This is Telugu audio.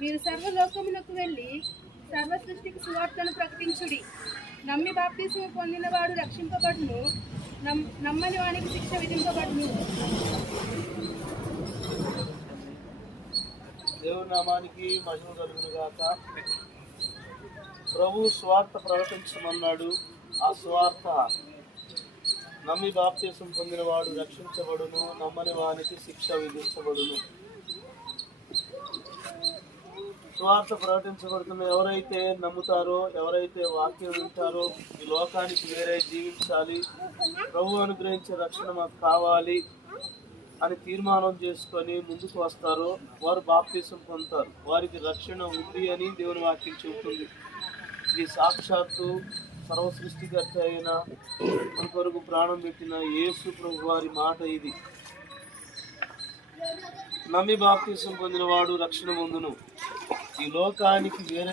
మీరు సర్వలోకమునకు వెళ్ళి సర్వ సృష్టికి సువార్తను ప్రకటించుడి. నమ్మి బాప్తిస్మము పొందిన వాడు రక్షింపబడును, నమ్మని వానికి శిక్ష విధింపబడును. దేవుని నామానికి మహిమ కలుగును గాక. ప్రభు స్వార్థ ప్రకటించమన్నాడు. ఆ స్వార్థ నమ్మి బాప్తిసం పొందిన వాడు రక్షించబడును, నమ్మని వానికి శిక్ష విధించబడును. స్వార్థ ప్రకటించబడుతున్న ఎవరైతే నమ్ముతారో, ఎవరైతే వాక్యం వింటారో, ఈ లోకానికి వేరే జీవించాలి, ప్రభు అనుగ్రహించే రక్షణ మాకు కావాలి అని తీర్మానం చేసుకొని ముందుకు వస్తారో వారు బాప్తిసం పొందుతారు. వారికి రక్షణ ఉంది అని దేవుని వాక్యం చెబుతుంది. ఇది సాక్షాత్తు సర్వ సృష్టికర్త అయిన మన కొరకు ప్రాణం పెట్టిన యేసు ప్రభు వారి మాట ఇది. నమ్మి బాప్తిసం పొందిన వాడు రక్షణ పొందును. ఈ లోకానికి వేరే